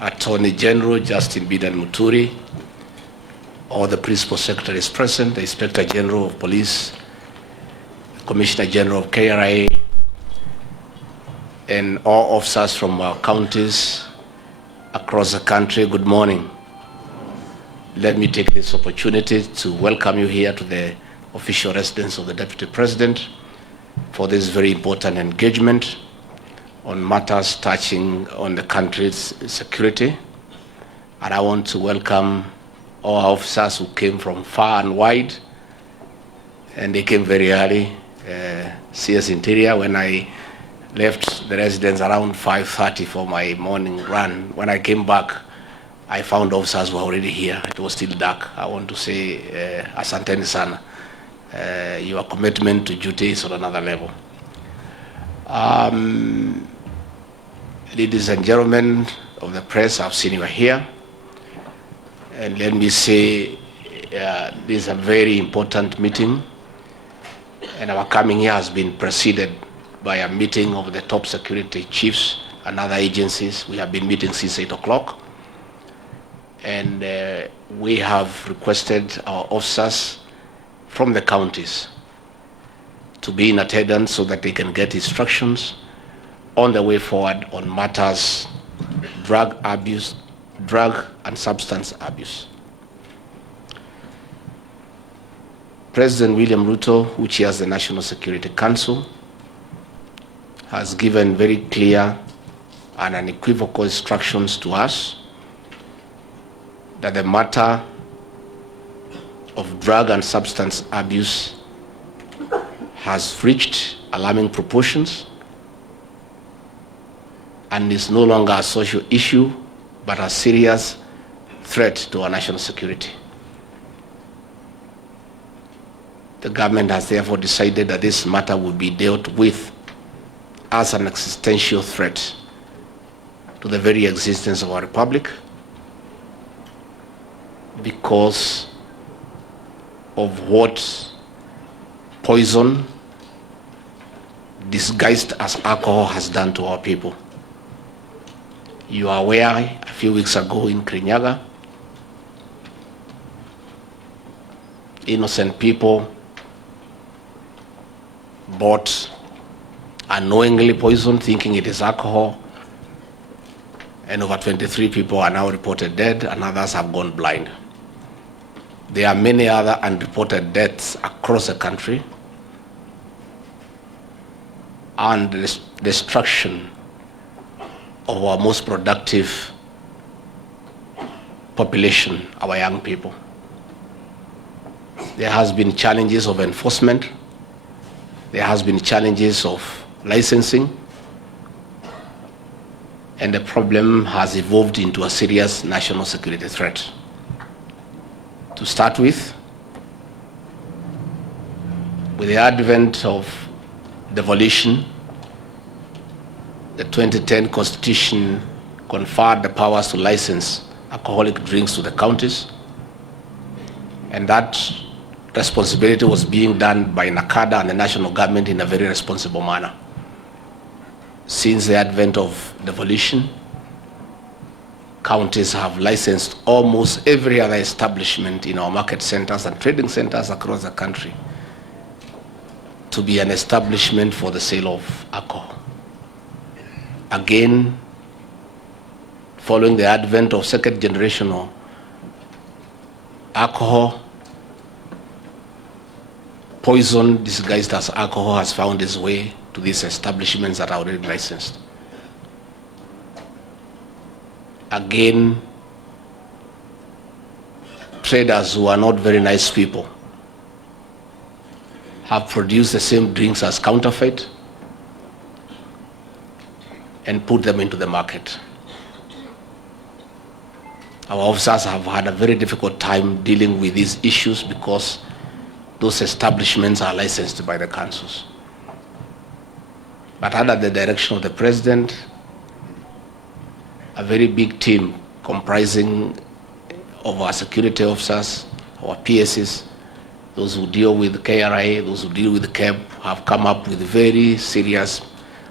Attorney General Justin Bidan Muturi, all the principal secretaries present, the Inspector General of Police, Commissioner General of KRA, and all officers from our counties across the country, good morning. Let me take this opportunity to welcome you here to the official residence of the Deputy President for this very important engagement on matters touching on the country's security. And I want to welcome all our officers who came from far and wide, and they came very early. CS Interior, when I left the residence around 5:30 for my morning run, when I came back, I found officers were already here. It was still dark. I want to say, asanteni sana. Your commitment to duty is on another level. Ladies and gentlemen of the press, I've seen you here. And let me say, this is a very important meeting. And our coming here has been preceded by a meeting of the top security chiefs and other agencies. We have been meeting since 8 o'clock. And we have requested our officers from the counties to be in attendance so that they can get instructions on the way forward on matters drug abuse, drug and substance abuse. President William Ruto, who chairs the National Security Council, has given very clear and unequivocal instructions to us that the matter of drug and substance abuse has reached alarming proportions and is no longer a social issue, but a serious threat to our national security. The government has therefore decided that this matter will be dealt with as an existential threat to the very existence of our republic because of what poison disguised as alcohol has done to our people. You are aware a few weeks ago in Kirinyaga, innocent people bought unknowingly poison thinking it is alcohol, and over 23 people are now reported dead and others have gone blind. There are many other unreported deaths across the country, and the destruction of our most productive population, our young people. There has been challenges of enforcement. There has been challenges of licensing. And the problem has evolved into a serious national security threat. To start with the advent of devolution, the 2010 Constitution conferred the powers to license alcoholic drinks to the counties, and that responsibility was being done by NACADA and the national government in a very responsible manner. Since the advent of devolution, counties have licensed almost every other establishment in our market centers and trading centers across the country to be an establishment for the sale of alcohol. Again, following the advent of second generational alcohol, poison disguised as alcohol has found its way to these establishments that are already licensed. Again, traders who are not very nice people have produced the same drinks as counterfeit and put them into the market. Our officers have had a very difficult time dealing with these issues because those establishments are licensed by the councils. But under the direction of the President, a very big team comprising of our security officers, our PSs, those who deal with KRA, those who deal with CAB, have come up with very serious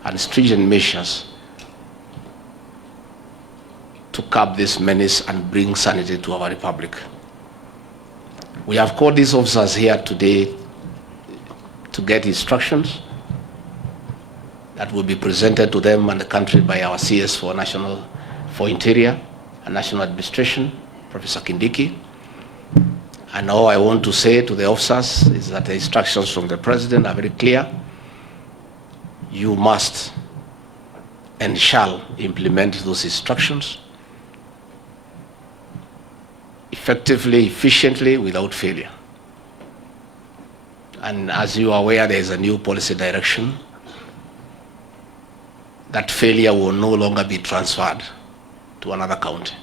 and stringent measures to curb this menace and bring sanity to our republic. We have called these officers here today to get instructions that will be presented to them and the country by our CS for Interior and National Administration, Professor Kindiki. And all I want to say to the officers is that the instructions from the President are very clear. You must and shall implement those instructions effectively, efficiently, without failure. And as you are aware, there is a new policy direction that failure will no longer be transferred to another county.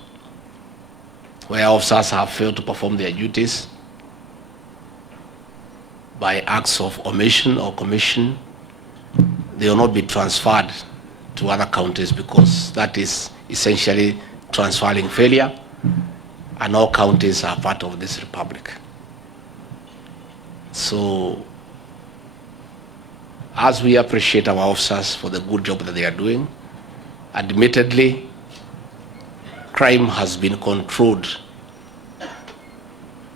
Where officers have failed to perform their duties by acts of omission or commission, they will not be transferred to other counties, because that is essentially transferring failure, and all counties are part of this republic. So, as we appreciate our officers for the good job that they are doing, admittedly, crime has been controlled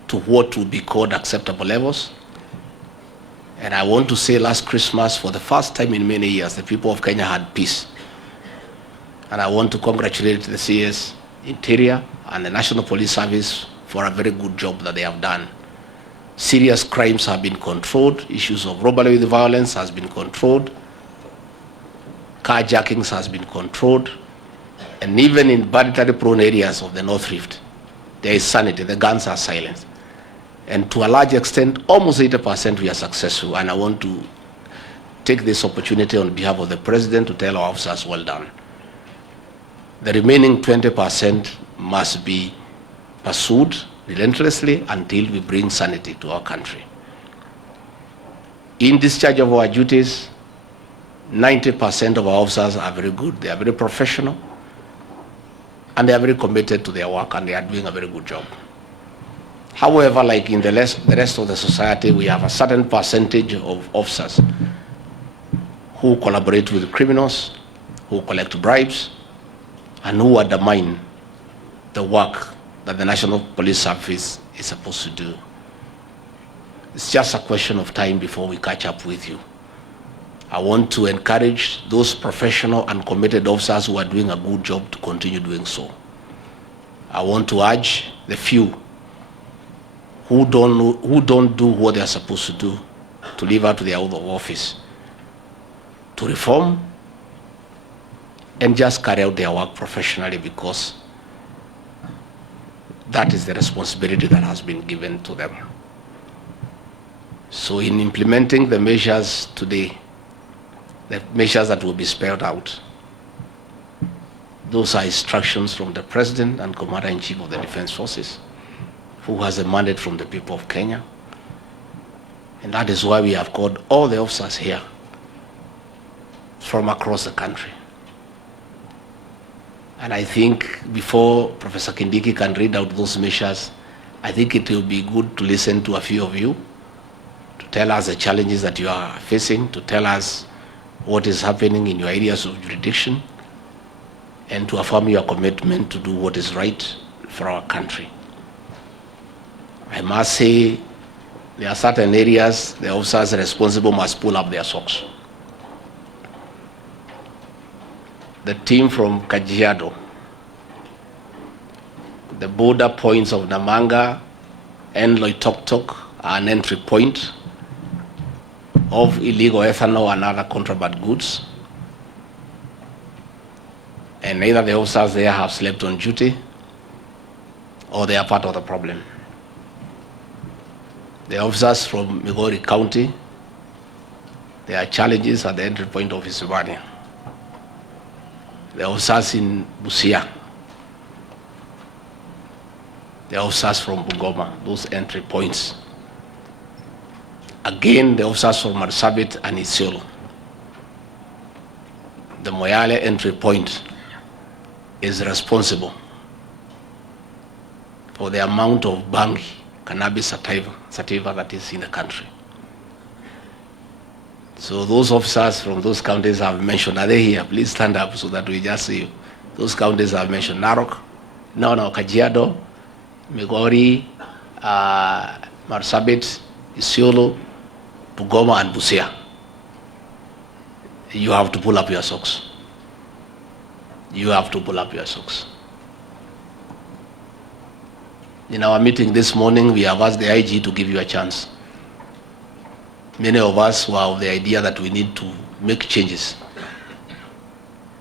to what would be called acceptable levels. And I want to say last Christmas, for the first time in many years, the people of Kenya had peace. And I want to congratulate the CS, Interior, and the National Police Service for a very good job that they have done. Serious crimes have been controlled. Issues of robbery with violence has been controlled. Carjackings has been controlled. And even in banditry-prone areas of the North Rift, there is sanity. The guns are silenced. And to a large extent, almost 80% we are successful. And I want to take this opportunity on behalf of the President to tell our officers, well done. The remaining 20% must be pursued relentlessly until we bring sanity to our country. In discharge of our duties, 90% of our officers are very good. They are very professional, and they are very committed to their work, and they are doing a very good job. However, like in the rest of the society, we have a certain percentage of officers who collaborate with criminals, who collect bribes, and who undermine the work that the National Police Service is supposed to do. It's just a question of time before we catch up with you. I want to encourage those professional and committed officers who are doing a good job to continue doing so. I want to urge the few who don't do what they are supposed to do to live out their oath of office, to reform and just carry out their work professionally, because that is the responsibility that has been given to them. So in implementing the measures today, the measures that will be spelled out, those are instructions from the President and Commander-in-Chief of the Defense Forces, who has a mandate from the people of Kenya. And that is why we have called all the officers here from across the country. And I think before Professor Kindiki can read out those measures, I think it will be good to listen to a few of you, to tell us the challenges that you are facing, to tell us what is happening in your areas of jurisdiction, and to affirm your commitment to do what is right for our country. I must say, there are certain areas the officers responsible must pull up their socks. The team from Kajiado, the border points of Namanga and Loitoktok are an entry point of illegal ethanol and other contraband goods. And neither the officers there have slept on duty, or they are part of the problem. The officers from Migori County, there are challenges at the entry point of Isibania. The officers in Busia, the officers from Bungoma, those entry points. Again, the officers from Marsabit and Isiolo. The Moyale entry point is responsible for the amount of bangi, cannabis sativa that is in the country. So those officers from those counties have mentioned, are they here? Please stand up so that we just see you. Those counties have mentioned Narok, no, Kajiado, Migori, Marsabit, Isiolo, Bungoma, and Busia. You have to pull up your socks. You have to pull up your socks. In our meeting this morning, we have asked the IG to give you a chance. Many of us were of the idea that we need to make changes.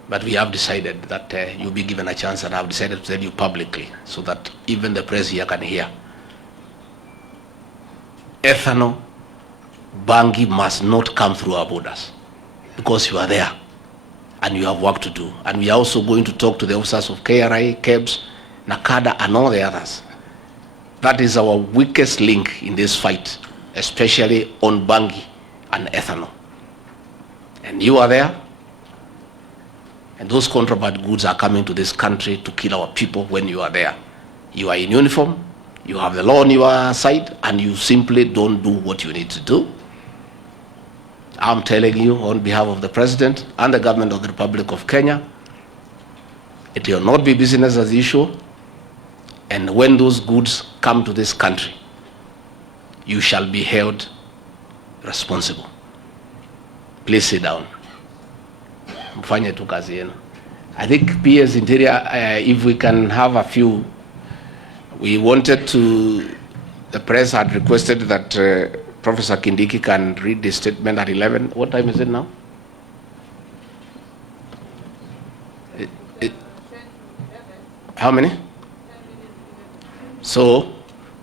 But we have decided that you'll be given a chance, and I've decided to tell you publicly so that even the press here can hear. Ethanol, Bangi must not come through our borders because you are there and you have work to do. And we are also going to talk to the officers of KRI, KEBS, NACADA, and all the others. That is our weakest link in this fight, especially on Bangi and ethanol. And you are there, and those contraband goods are coming to this country to kill our people when you are there. You are in uniform, you have the law on your side, and you simply don't do what you need to do. I'm telling you on behalf of the President and the government of the Republic of Kenya, it will not be business as usual. And when those goods come to this country, you shall be held responsible. Please sit down. I think PS Interior, if we can have a few, we wanted to, the press had requested that Professor Kindiki can read the statement at 11. What time is it now? How many? So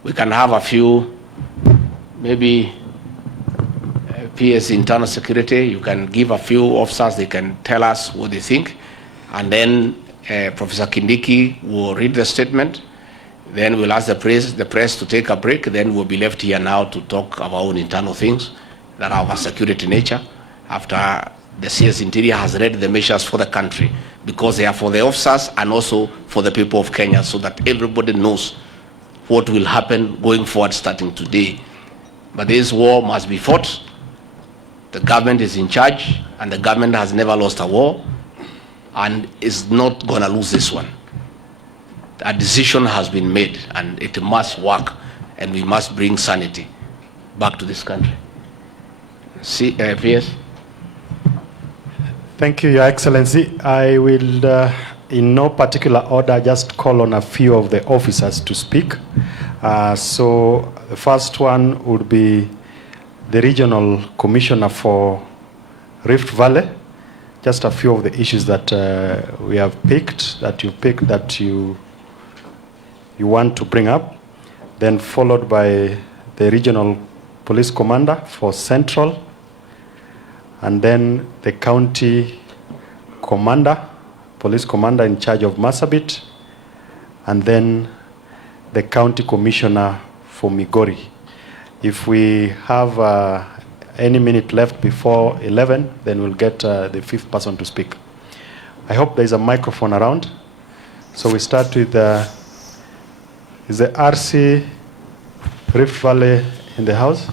we can have a few, maybe PS Internal Security, you can give a few officers, they can tell us what they think, and then Professor Kindiki will read the statement, then we'll ask the press to take a break, then we'll be left here now to talk about our own internal things that are of a security nature after the CS Interior has read the measures for the country, because they are for the officers and also for the people of Kenya, so that everybody knows what will happen going forward starting today. But this war must be fought. The government is in charge, and the government has never lost a war and is not going to lose this one. A decision has been made, and it must work, and we must bring sanity back to this country. See, PS? Thank you, Your Excellency. I will, in no particular order, just call on a few of the officers to speak. So the first one would be the Regional Commissioner for Rift Valley. Just a few of the issues that we have picked, that you want to bring up. Then followed by the Regional Police Commander for Central. And then the County Commander, Police Commander in charge of Marsabit. And then the County Commissioner for Migori. If we have any minute left before 11, then we'll get the fifth person to speak. I hope there's a microphone around. So we start with is the RC Rift Valley in the house?